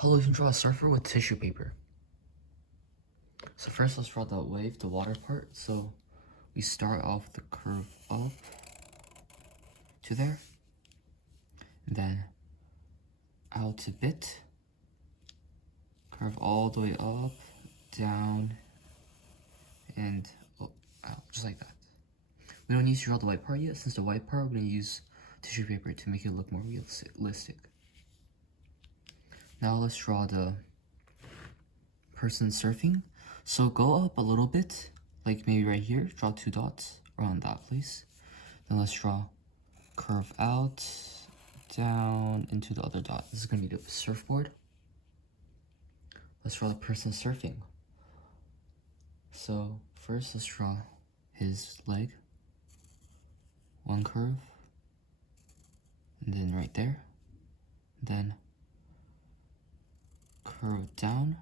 Hello, you can draw a surfer with tissue paper. So first let's draw the wave, the water part. So we start off the curve up to there, and then out a bit, curve all the way up, down, and out, just like that. We don't need to draw the white part yet, since the white part we're going to use tissue paper to make it look more realistic. Now let's draw the person surfing. So go up a little bit, like maybe right here, draw 2 dots around that place. Then let's draw curve out, down into the other dot. This is going to be the surfboard. Let's draw the person surfing. So first let's draw his leg, one curve, and then right there, then curve down,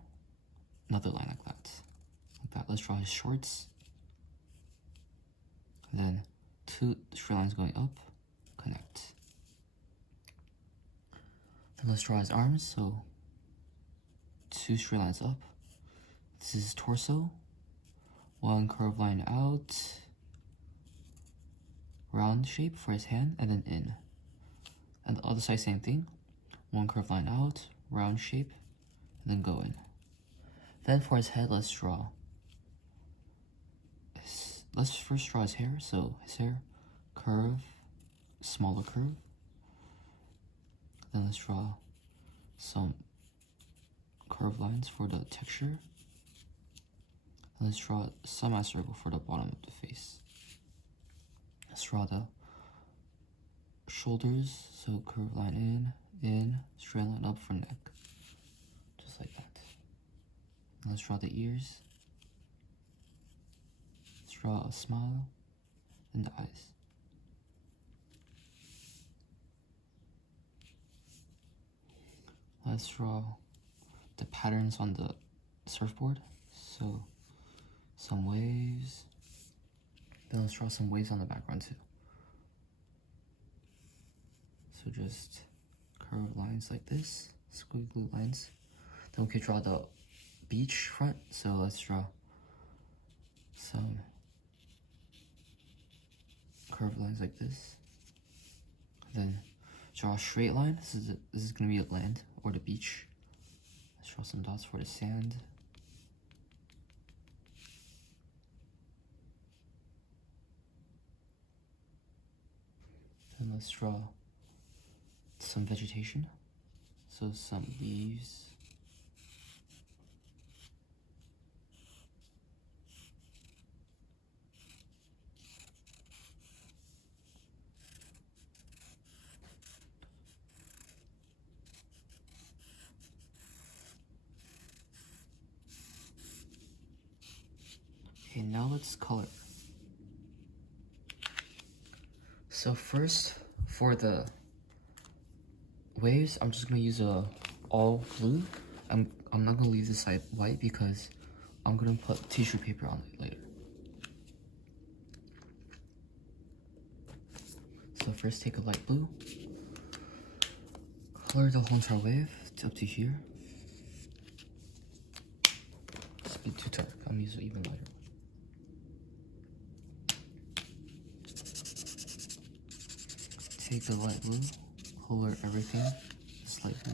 another line like that. Let's draw his shorts, and then 2 straight lines going up, connect. Then let's draw his arms, so 2 straight lines up. This is his torso, 1 curved line out, round shape for his hand, and then in. And the other side, same thing, 1 curved line out, round shape, and then go in. Then for his head, let's first draw his hair. So his hair, curve, smaller curve. Then let's draw some curved lines for the texture. And let's draw a semicircle for the bottom of the face. Let's draw the shoulders, so curved line in, straight line up for neck. Just like that. And let's draw the ears. Let's draw a smile and the eyes. Let's draw the patterns on the surfboard. So some waves. Then let's draw some waves on the background too. So just curved lines like this, squiggly lines. Then we could draw the beach front. So let's draw some curved lines like this. Then draw a straight line. This is gonna be the land or the beach. Let's draw some dots for the sand. Then let's draw some vegetation. So some leaves. Okay, now let's color. So first, for the waves, I'm just gonna use a all blue. I'm not gonna leave this side white because I'm gonna put tissue paper on it later. So first, take a light blue. Color the whole entire wave up to here. It's a bit too dark. I'm using even lighter. Take the light blue, color everything slightly.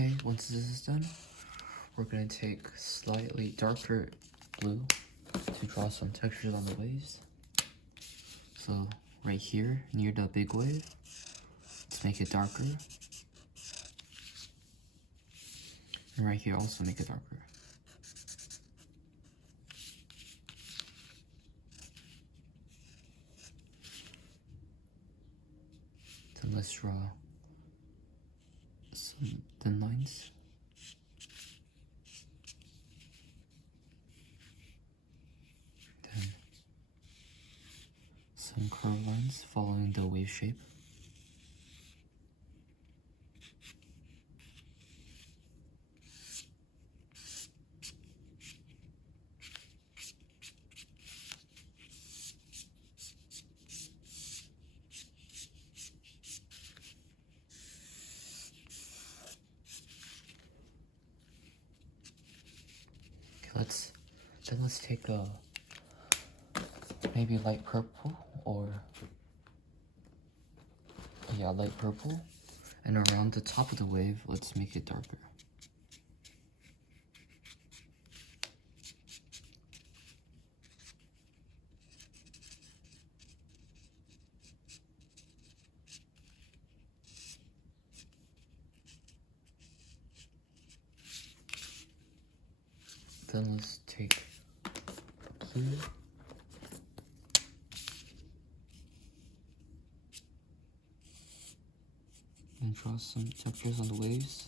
Okay, once this is done, we're going to take slightly darker blue to draw some textures on the waves. So right here, near the big wave, let's make it darker. And right here, also make it darker. Then let's draw some thin lines. Then some curved lines following the wave shape. Let's take a maybe light purple, or yeah, light purple, and around the top of the wave, let's make it darker. Then let's take blue and draw some textures on the waves.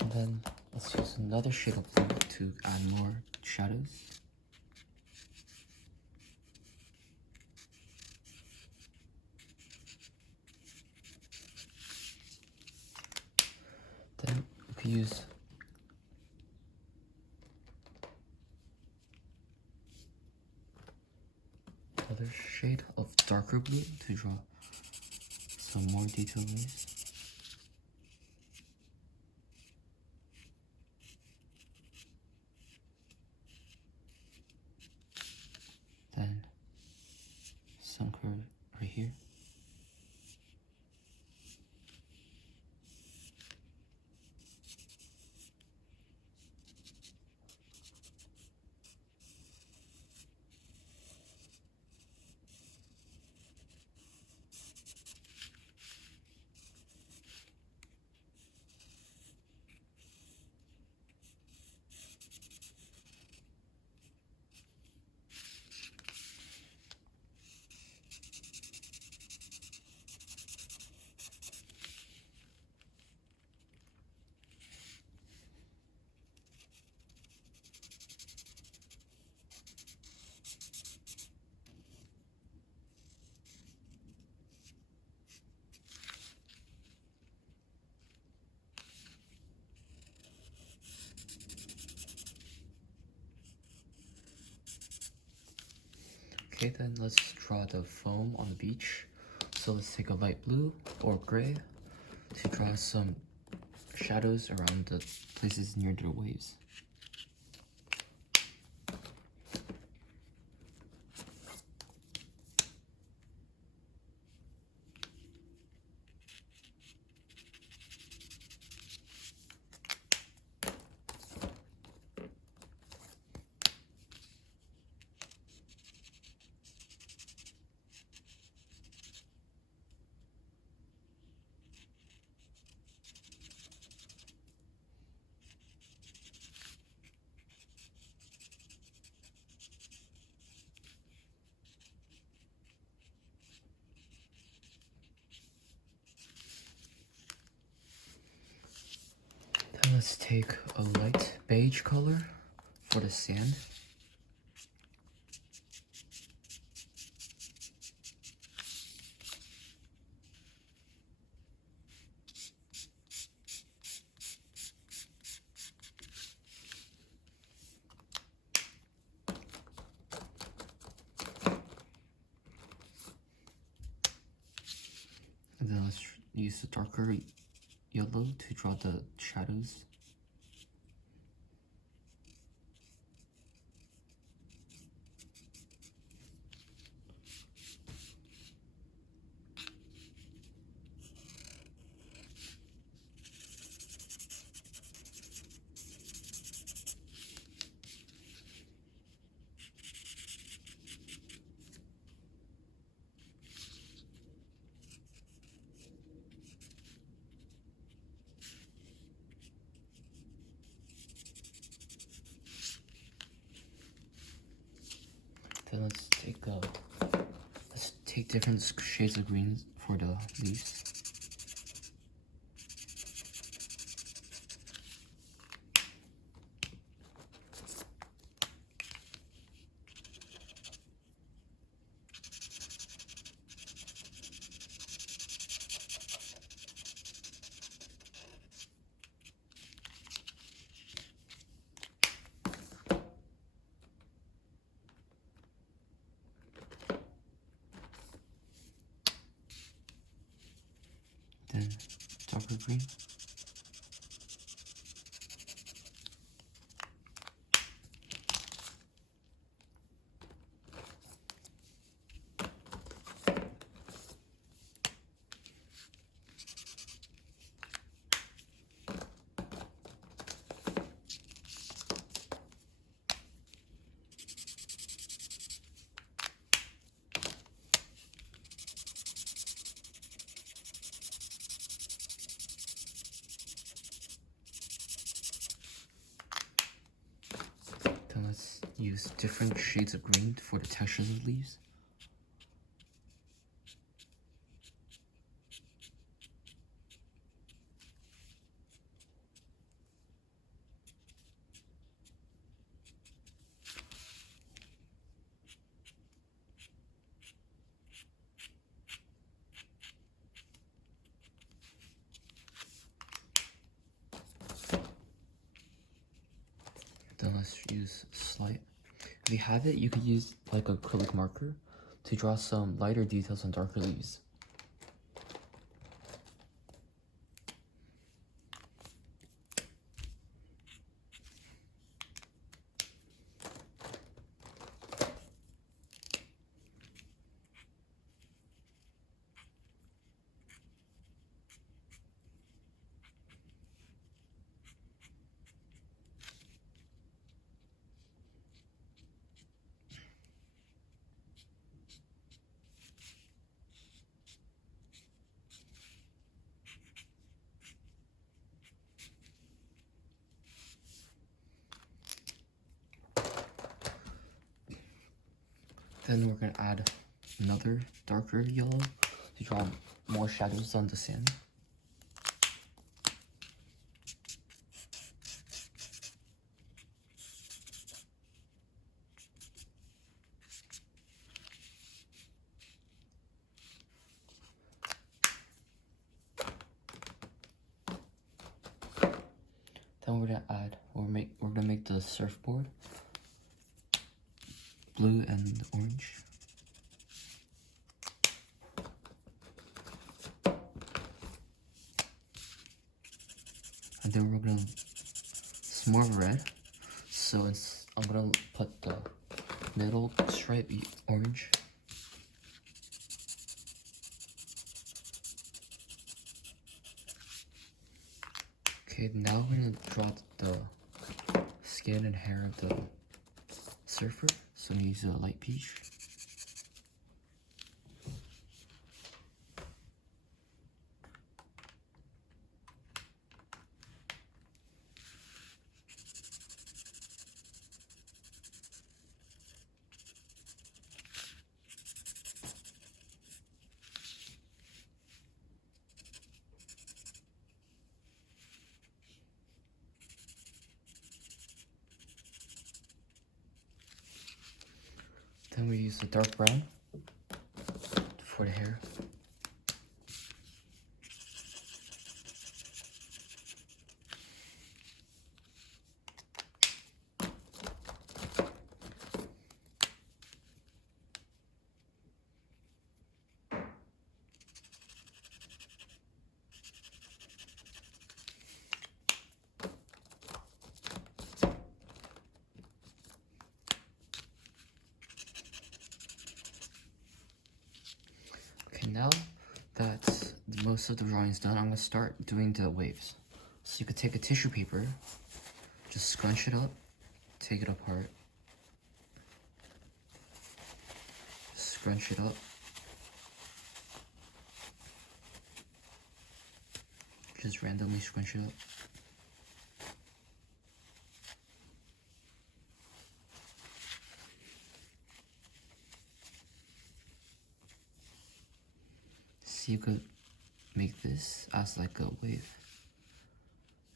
And then let's use another shade of blue to add more shadows. Then we could use another shade of darker blue to draw some more detailed waves. Then some curve right here. Okay, then let's draw the foam on the beach. So let's take a light blue or gray to draw some shadows around the places near the waves. Then let's take a light beige color for the sand. use the darker yellow to draw the shadows. Then let's take different shades of green for the leaves. Then darker green. Then let's use different shades of green for the textures of leaves. Then let's use Slite. If you have it, you could use like an acrylic marker to draw some lighter details on darker leaves. Then we're gonna add another darker yellow to draw more shadows on the sand. Then we're gonna make the surfboard blue and orange. And then we're gonna, it's more red, so I'm gonna put the middle stripe orange. Okay, now we're gonna draw the skin and hair of the surfer, so I'm gonna use a light peach. Then we use the dark brown for the hair. now that most of the drawing is done, I'm gonna start doing the waves. So you could take a tissue paper, just scrunch it up, take it apart, scrunch it up, just randomly scrunch it up. So you could make this as like a wave.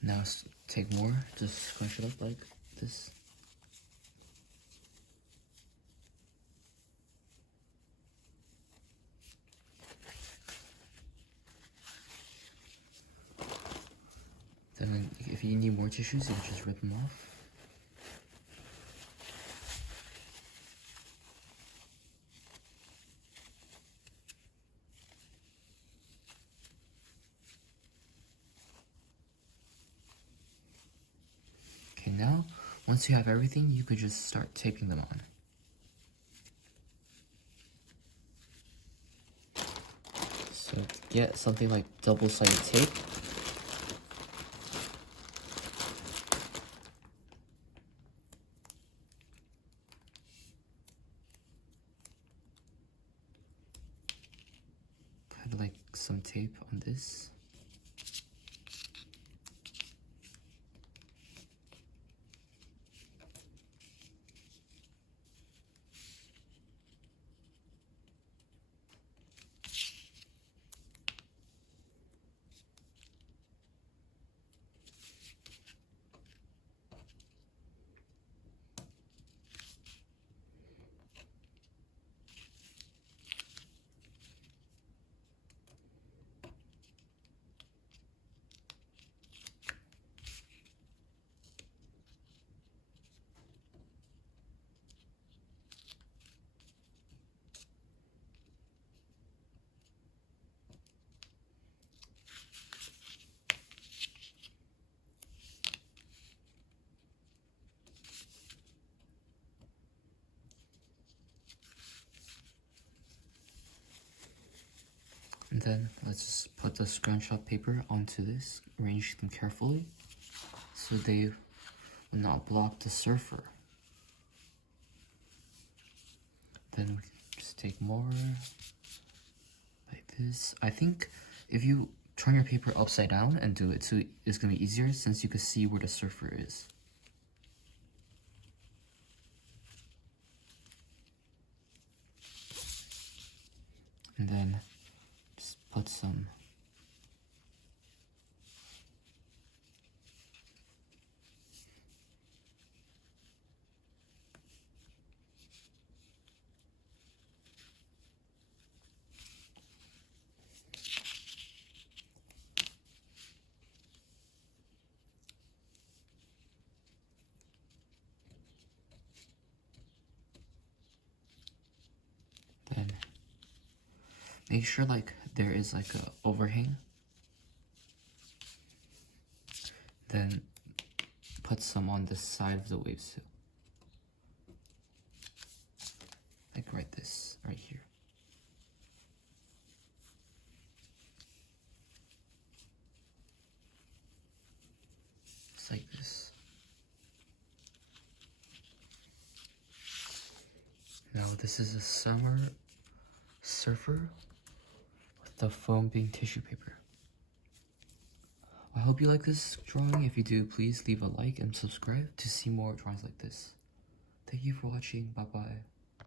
Now take more, just scrunch it up like this. Then if you need more tissues, you can just rip them off. Okay, now, once you have everything, you could just start taping them on. So get something like double-sided tape. Put like some tape on this. And then let's just put the scrunch up paper onto this, arrange them carefully so they will not block the surfer. Then we can just take more like this. I think if you turn your paper upside down and do it, so it's gonna be easier since you can see where the surfer is. And then just put some then make sure like there is like a overhang. Then put some on the side of the waves too. Like right here. Just like this. Now this is a summer surfer with the foam being tissue paper. I hope you like this drawing. If you do, please leave a like and subscribe to see more drawings like this. Thank you for watching. Bye bye.